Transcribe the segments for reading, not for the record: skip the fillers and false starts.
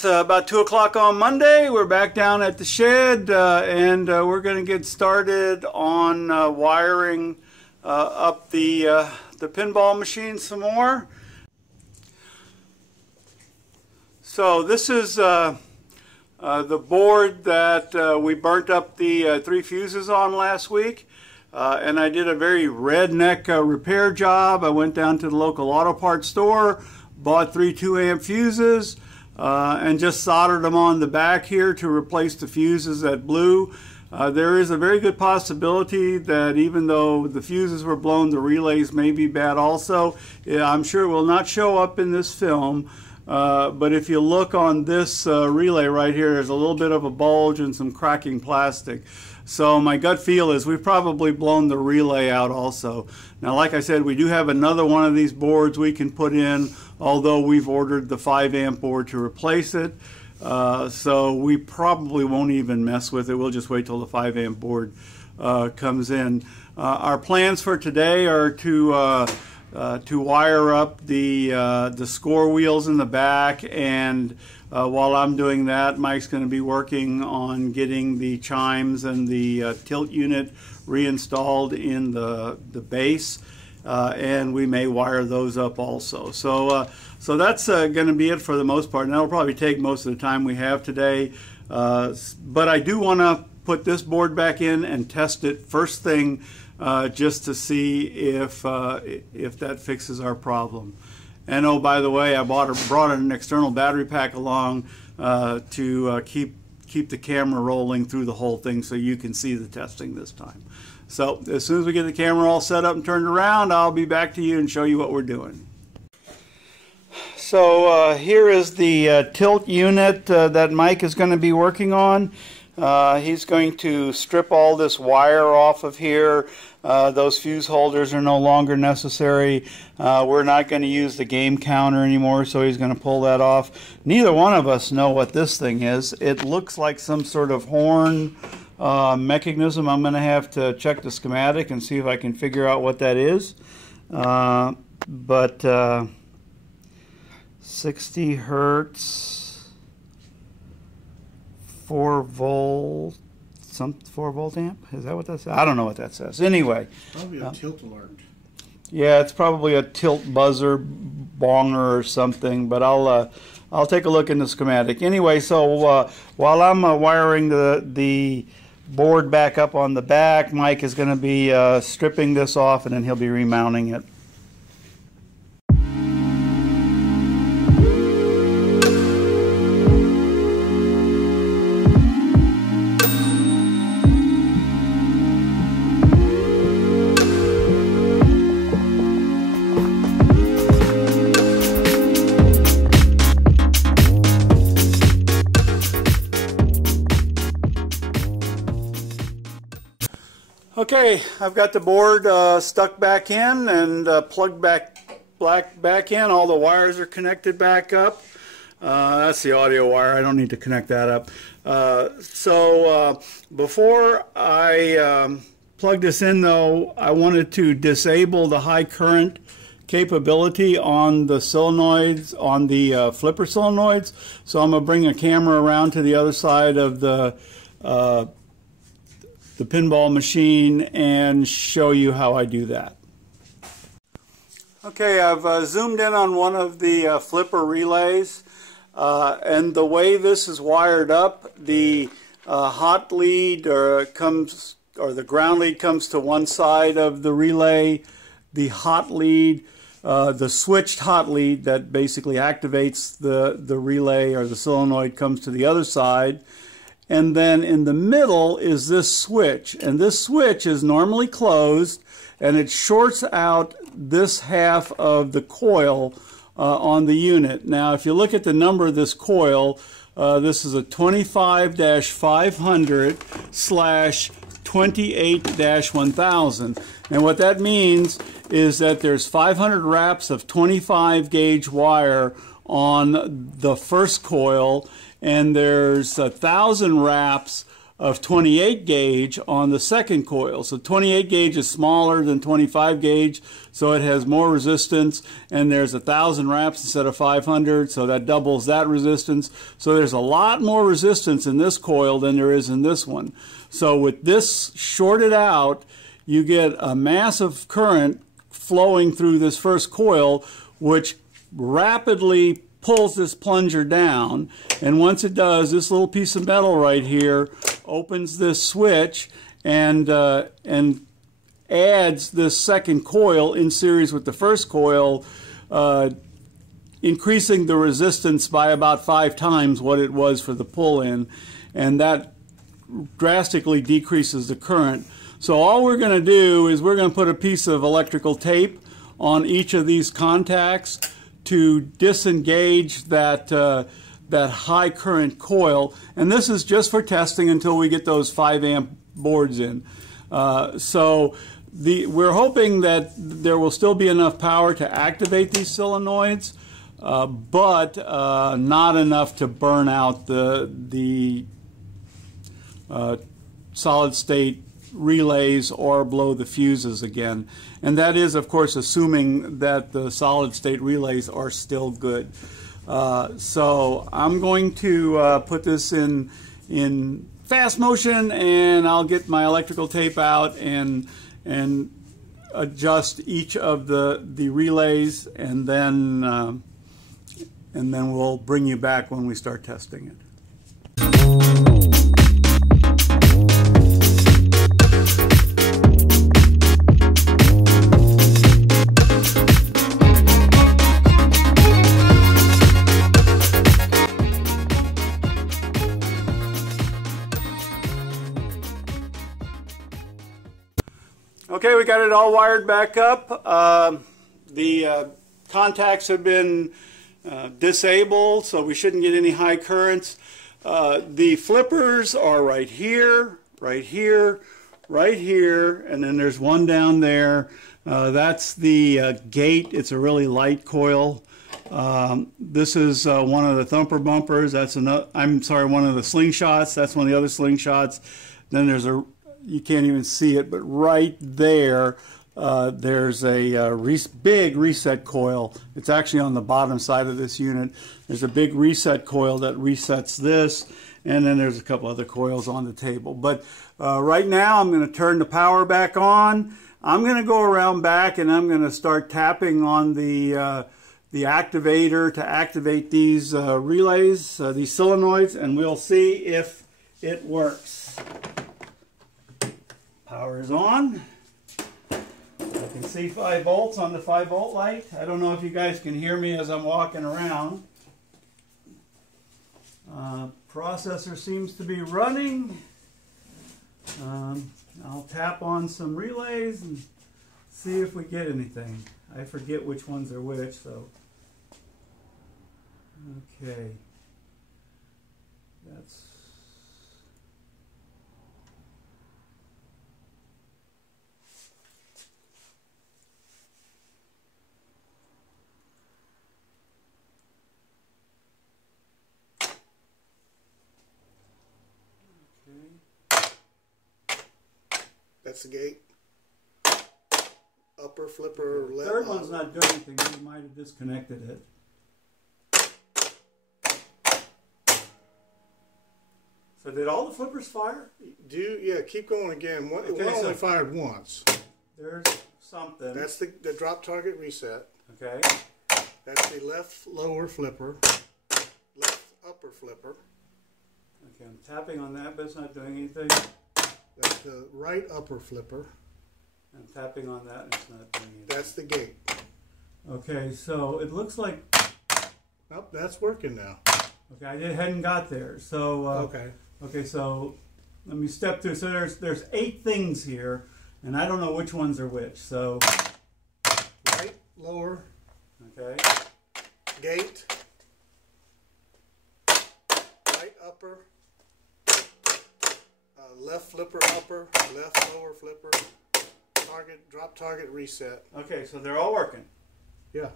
It's about 2 o'clock on Monday. We're back down at the shed and we're going to get started on wiring up the pinball machine some more. So this is the board that we burnt up the 3 fuses on last week. And I did a very redneck repair job. I went down to the local auto parts store, bought 3 2-amp fuses, and just soldered them on the back here to replace the fuses that blew. There is a very good possibility that even though the fuses were blown, the relays may be bad also. I'm sure it will not show up in this film, but if you look on this relay right here, there's a little bit of a bulge and some cracking plastic. So my gut feel is we've probably blown the relay out also. Now, like I said, we do have another one of these boards we can put in, although we've ordered the 5-amp board to replace it. So we probably won't even mess with it. We'll just wait till the 5-amp board comes in. Our plans for today are to wire up the score wheels in the back, and while I'm doing that, Mike's going to be working on getting the chimes and the tilt unit reinstalled in the base, and we may wire those up also. So that's going to be it for the most part, and that'll probably take most of the time we have today. But I do want to put this board back in and test it first thing, just to see if that fixes our problem. And oh, by the way, I brought an external battery pack along to keep the camera rolling through the whole thing so you can see the testing this time. So as soon as we get the camera all set up and turned around, I'll be back to you and show you what we're doing. So here is the tilt unit that Mike is going to be working on. He's going to strip all this wire off of here. Those fuse holders are no longer necessary. We're not going to use the game counter anymore, so he's going to pull that off. Neither one of us know what this thing is. It looks like some sort of horn mechanism. I'm going to have to check the schematic and see if I can figure out what that is. But 60 hertz, 4 volt, 4 volt amp? Is that what that says? I don't know what that says. Anyway. Probably a tilt alert. Yeah, it's probably a tilt buzzer, bonger or something, but I'll take a look in the schematic. Anyway, so while I'm wiring the board back up on the back, Mike is going to be stripping this off, and then he'll be remounting it. Okay, I've got the board stuck back in and plugged back in. All the wires are connected back up. That's the audio wire. I don't need to connect that up. So before I plug this in, though, I wanted to disable the high current capability on the solenoids, on the flipper solenoids. So I'm going to bring a camera around to the other side of the pinball machine and show you how I do that. Okay, I've zoomed in on one of the flipper relays, and the way this is wired up, the hot lead comes, or the ground lead comes to one side of the relay. The hot lead, the switched hot lead that basically activates the relay or the solenoid, comes to the other side. And then in the middle is this switch, and this switch is normally closed, and it shorts out this half of the coil on the unit. Now, if you look at the number of this coil, this is a 25-500/28-1000. And what that means is that there's 500 wraps of 25 gauge wire on the first coil, and there's 1,000 wraps of 28 gauge on the second coil. So 28 gauge is smaller than 25 gauge, so it has more resistance, and there's 1,000 wraps instead of 500, so that doubles that resistance. So there's a lot more resistance in this coil than there is in this one. So with this shorted out, you get a massive current flowing through this first coil, which rapidly pulls this plunger down, and once it does, this little piece of metal right here opens this switch and adds this second coil in series with the first coil, increasing the resistance by about 5 times what it was for the pull-in, and that drastically decreases the current. So all we're going to do is we're going to put a piece of electrical tape on each of these contacts to disengage that high current coil, and this is just for testing until we get those 5 amp boards in. So we're hoping that there will still be enough power to activate these solenoids, but not enough to burn out the solid state relays or blow the fuses again. And that is, of course, assuming that the solid state relays are still good. So I'm going to put this in fast motion, and I'll get my electrical tape out and adjust each of the relays, and then we'll bring you back when we start testing it. Okay, we got it all wired back up. The contacts have been disabled, so we shouldn't get any high currents. The flippers are right here, right here, right here, and then there's one down there. That's the gate. It's a really light coil. This is one of the thumper bumpers. That's another. I'm sorry, one of the slingshots. That's one of the other slingshots. Then there's a. You can't even see it, but right there, there's a big reset coil. It's actually on the bottom side of this unit. There's a big reset coil that resets this, and then there's a couple other coils on the table. But right now, I'm going to turn the power back on. I'm going to go around back, and I'm going to start tapping on the activator to activate these relays, these solenoids, and we'll see if it works. Power is on. I can see 5 volts on the 5-volt light. I don't know if you guys can hear me as I'm walking around. Processor seems to be running. I'll tap on some relays and see if we get anything. I forget which ones are which, so. Okay. That's. That's the gate. Upper flipper The left. third one's not doing anything. We might have disconnected it. So did all the flippers fire? Yeah, keep going again. One Okay, only fired once. There's something. That's the drop target reset. Okay. That's the left lower flipper. Left upper flipper. Okay, I'm tapping on that, but it's not doing anything. That's the right upper flipper. I'm tapping on that, and it's not doing anything. That's the gate. Okay, so it looks like. Nope, that's working now. Okay, I hadn't got there. So. Okay. Okay, so let me step through. So there's 8 things here, and I don't know which ones are which. So. Right lower. Okay. Gate. Right upper. Left flipper upper, left lower flipper, drop target reset. Okay, so they're all working. Yeah.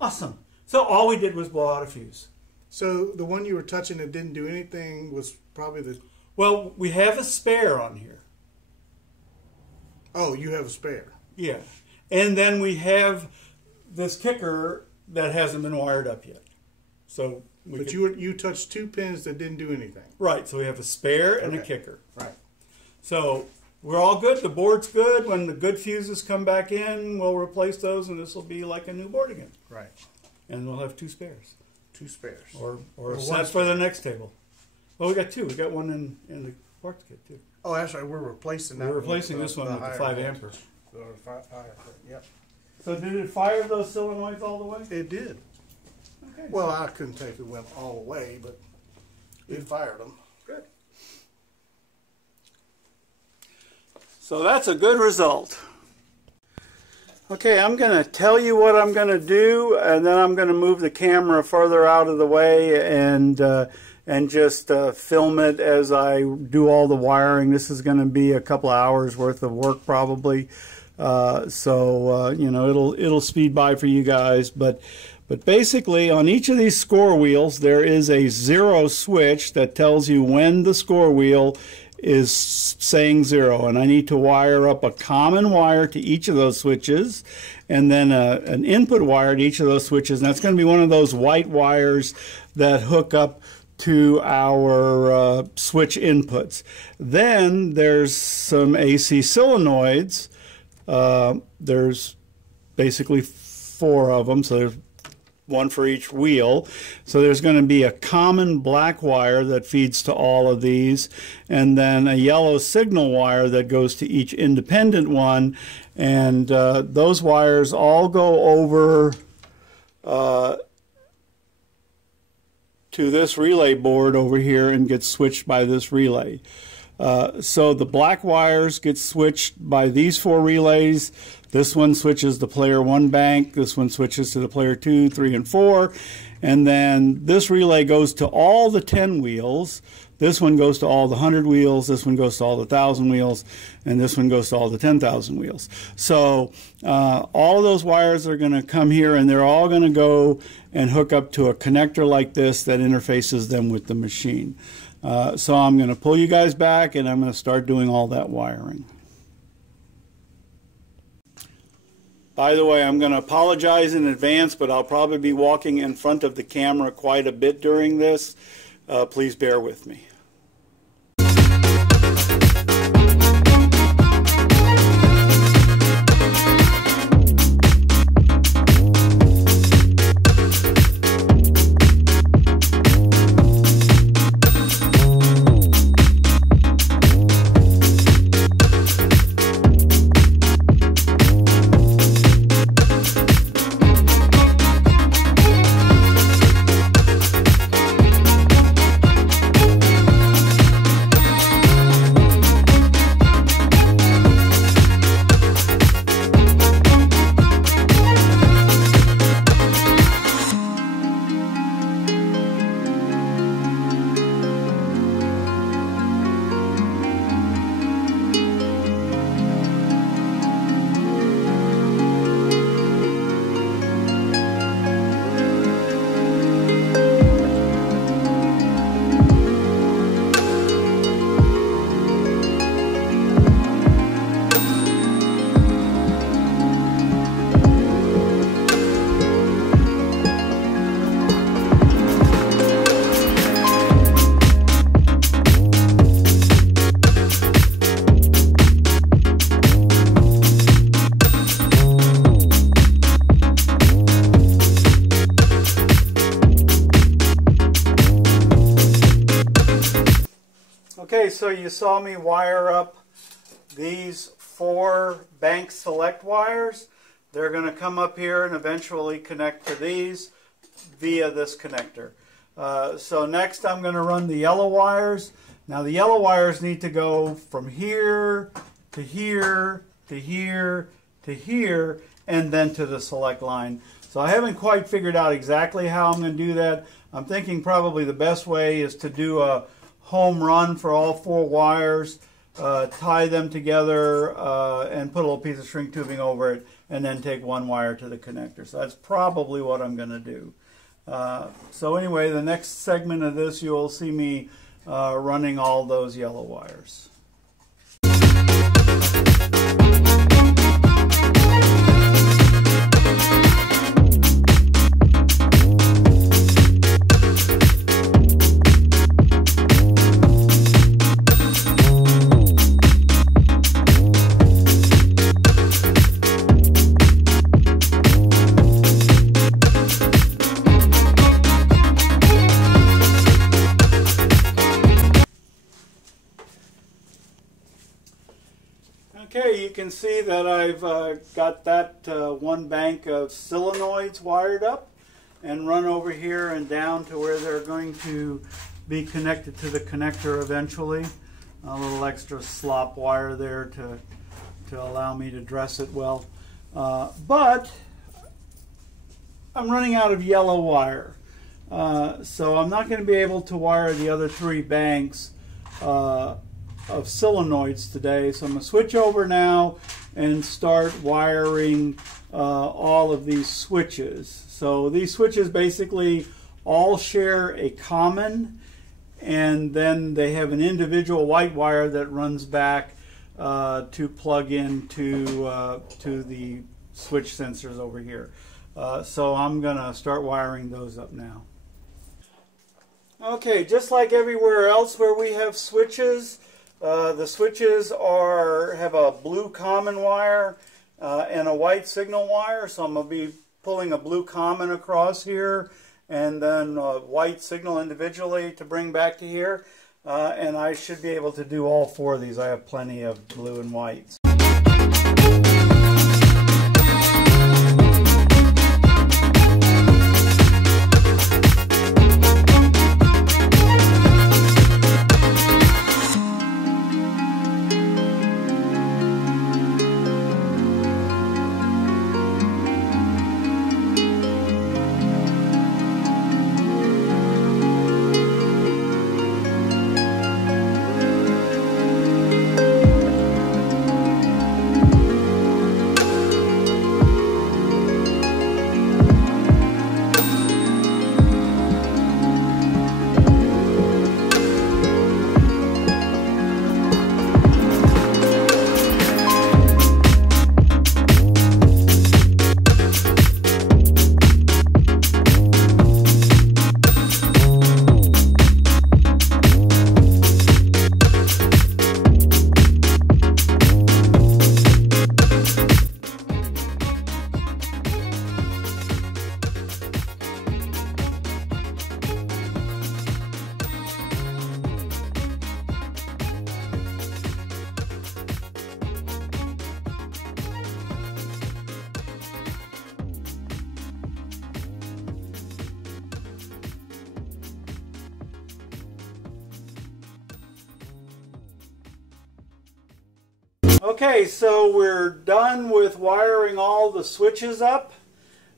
Awesome. So all we did was blow out a fuse. So the one you were touching that didn't do anything was probably the Well, we have a spare on here. Oh, you have a spare. Yeah. And then we have this kicker that hasn't been wired up yet. So you touched 2 pins that didn't do anything. Right, so we have a spare and a kicker. Right. So we're all good. The board's good. When the good fuses come back in, we'll replace those, and this will be like a new board again. Right. And we'll have 2 spares. 2 spares. Or a set for the next table. Well, we got 2. We got one in the parts kit, too. Oh, that's right. We're replacing that. We're replacing this one with the 5 ampere. Yep. So did it fire those solenoids all the way? It did. Okay. Well, I couldn't take it went all the way, but it fired them. Good. So that's a good result. Okay, I'm going to tell you what I'm going to do, and then I'm going to move the camera further out of the way and just film it as I do all the wiring. This is going to be a couple of hours worth of work probably, so you know, it'll speed by for you guys. But basically, on each of these score wheels, there is a 0 switch that tells you when the score wheel is saying 0, and I need to wire up a common wire to each of those switches, and then an input wire to each of those switches, and that's going to be one of those white wires that hook up to our switch inputs. Then there's some AC solenoids. There's basically 4 of them, so there's 1 for each wheel. So there's going to be a common black wire that feeds to all of these, and then a yellow signal wire that goes to each independent one, and those wires all go over to this relay board over here and get switched by this relay. So the black wires get switched by these 4 relays. This one switches to player 1 bank, this one switches to the player 2, 3, and 4, and then this relay goes to all the 10 wheels, this one goes to all the 100 wheels, this one goes to all the 1,000 wheels, and this one goes to all the 10,000 wheels. So all of those wires are going to come here, and they're all going to go and hook up to a connector like this that interfaces them with the machine. So I'm going to pull you guys back, and I'm going to start doing all that wiring. By the way, I'm going to apologize in advance, but I'll probably be walking in front of the camera quite a bit during this. Please bear with me. Okay, so you saw me wire up these 4 bank select wires. They're going to come up here and eventually connect to these via this connector. So next I'm going to run the yellow wires. Now the yellow wires need to go from here to here to here to here and then to the select line. So I haven't quite figured out exactly how I'm going to do that. I'm thinking probably the best way is to do a home run for all 4 wires, tie them together and put a little piece of shrink tubing over it, and then take 1 wire to the connector. So that's probably what I'm going to do. So anyway, the next segment of this, you'll see me running all those yellow wires. Okay, you can see that I've got that one bank of solenoids wired up and run over here and down to where they're going to be connected to the connector eventually. A little extra slop wire there to allow me to dress it well. But I'm running out of yellow wire. So I'm not going to be able to wire the other 3 banks of solenoids today, so I'm going to switch over now and start wiring all of these switches. So these switches basically all share a common, and then they have an individual white wire that runs back to plug into to the switch sensors over here. So I'm going to start wiring those up now. Okay, just like everywhere else where we have switches, the switches have a blue common wire and a white signal wire, so I'm going to be pulling a blue common across here and then a white signal individually to bring back to here, and I should be able to do all 4 of these. I have plenty of blue and whites. Okay, so we're done with wiring all the switches up.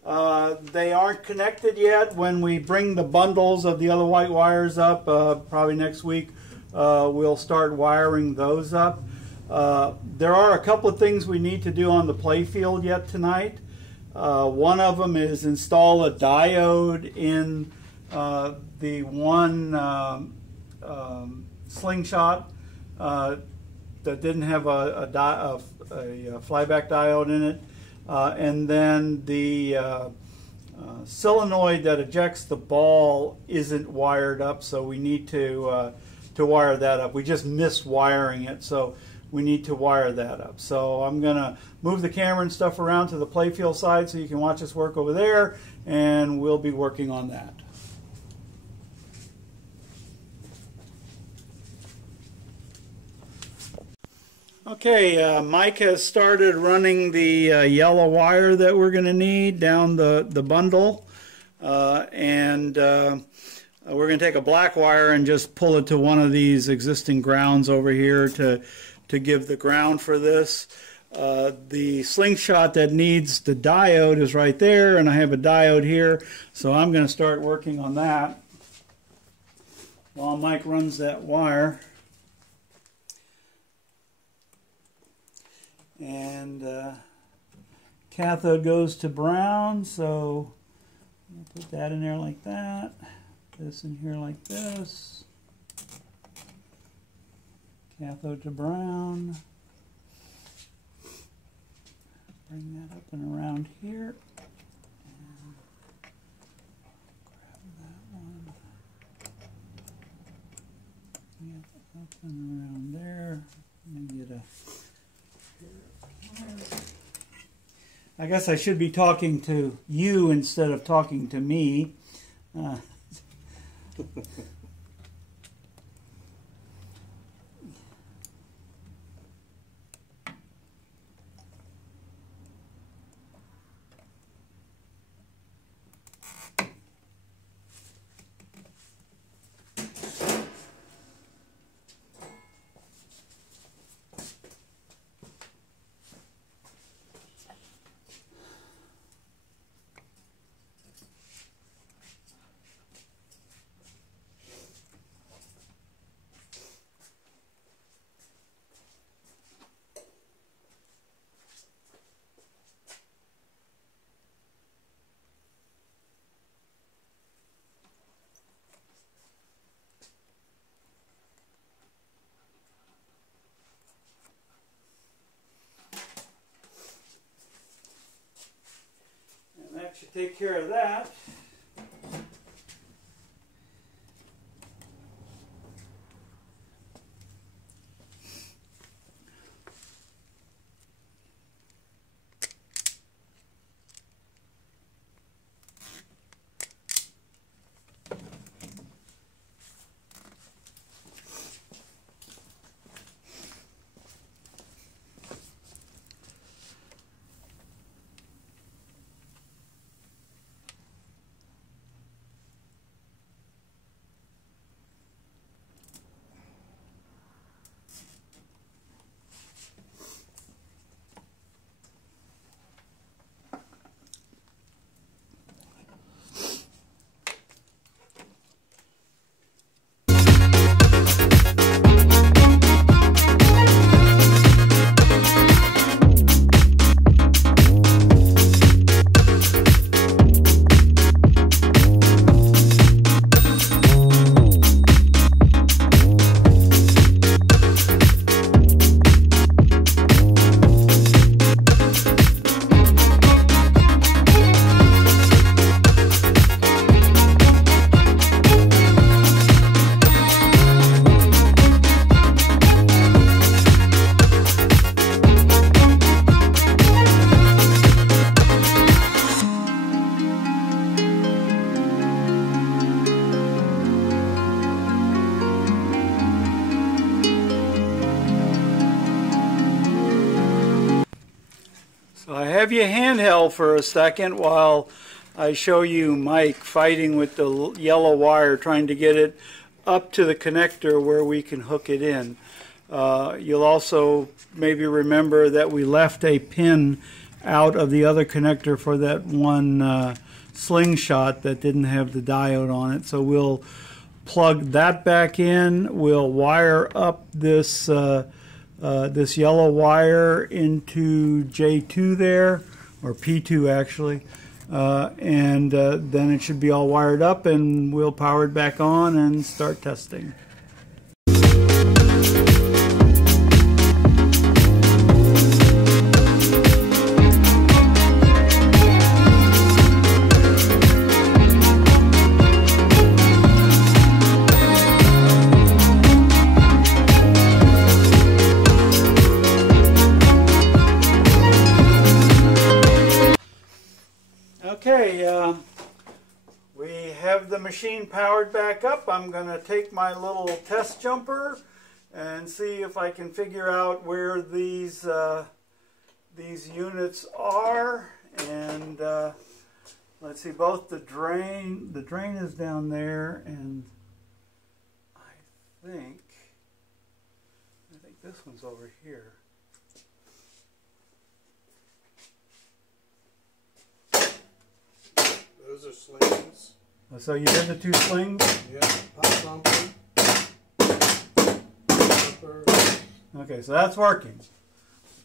They aren't connected yet. When we bring the bundles of the other white wires up, probably next week, we'll start wiring those up. There are a couple of things we need to do on the playfield yet tonight. One of them is install a diode in the one slingshot that didn't have a flyback diode in it, and then the solenoid that ejects the ball isn't wired up, so we need to wire that up. We just missed wiring it, so we need to wire that up. So I'm going to move the camera and stuff around to the playfield side so you can watch us work over there, and we'll be working on that. Okay, Mike has started running the yellow wire that we're going to need down the bundle, and we're going to take a black wire and just pull it to one of these existing grounds over here to give the ground for this. The slingshot that needs the diode is right there, and I have a diode here, so I'm going to start working on that while Mike runs that wire. And cathode goes to brown, so I'll put that in there like that, this in here like this. cathode to brown. Bring that up and around here. And grab that one. Yeah, up and around there. Let me get a... I guess I should be talking to you instead of talking to me. That should take care of that. So I have you handheld for a second while I show you Mike fighting with the yellow wire, trying to get it up to the connector where we can hook it in. You'll also maybe remember that we left a pin out of the other connector for that one slingshot that didn't have the diode on it. So we'll plug that back in. We'll wire up this this yellow wire into J2 there, or P2 actually, and then it should be all wired up, and we'll power it back on and start testing. Okay, we have the machine powered back up. I'm going to take my little test jumper and see if I can figure out where these units are. And let's see, both the drain is down there, and I think this one's over here. Those are slings. So you did the two slings? Yeah, pop bumper. Okay, so that's working.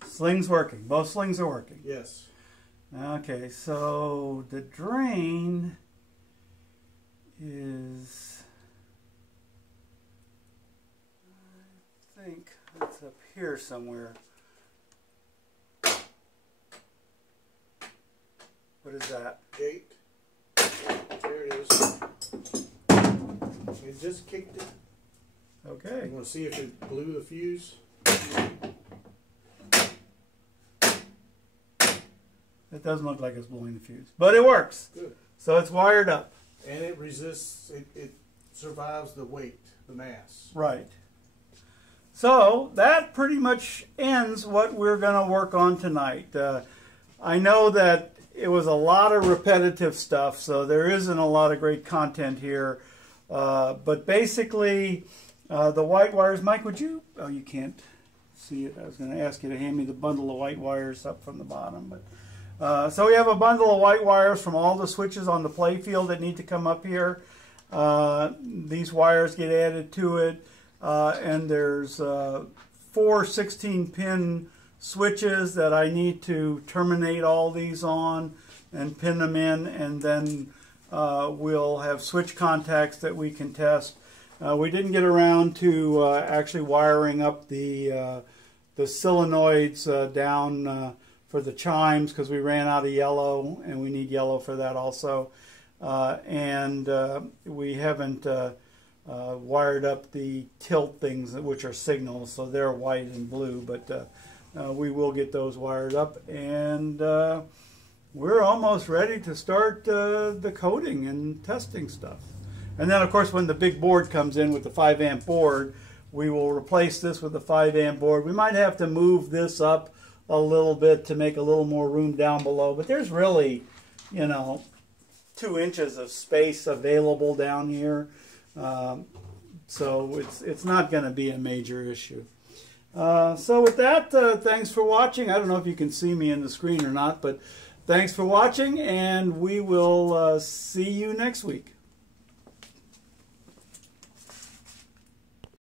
Sling's working. Both slings are working. Yes. Okay, so the drain is, I think, It's up here somewhere. What is that? Gate. There it is. It just kicked it. Okay. You want to see if it blew the fuse? It doesn't look like it's blowing the fuse, but it works. Good. So it's wired up. And it resists, it survives the weight, the mass. Right. So that pretty much ends what we're going to work on tonight. I know that it was a lot of repetitive stuff, so there isn't a lot of great content here. But basically, the white wires, Mike, would you? Oh, you can't see it. I was going to ask you to hand me the bundle of white wires up from the bottom. But so we have a bundle of white wires from all the switches on the play field that need to come up here. These wires get added to it, and there's 4 16-pin switches that I need to terminate all these on and pin them in, and then we'll have switch contacts that we can test. We didn't get around to actually wiring up the solenoids down for the chimes because we ran out of yellow, and we need yellow for that also. And we haven't wired up the tilt things, which are signals, so they're white and blue, but we will get those wired up, and we're almost ready to start the coding and testing stuff. And then, of course, when the big board comes in with the 5-amp board, we will replace this with the 5-amp board. We might have to move this up a little bit to make a little more room down below, but there's really, you know, 2 inches of space available down here, so it's not going to be a major issue. So with that, thanks for watching. I don't know if you can see me in the screen or not, but thanks for watching, and we will see you next week.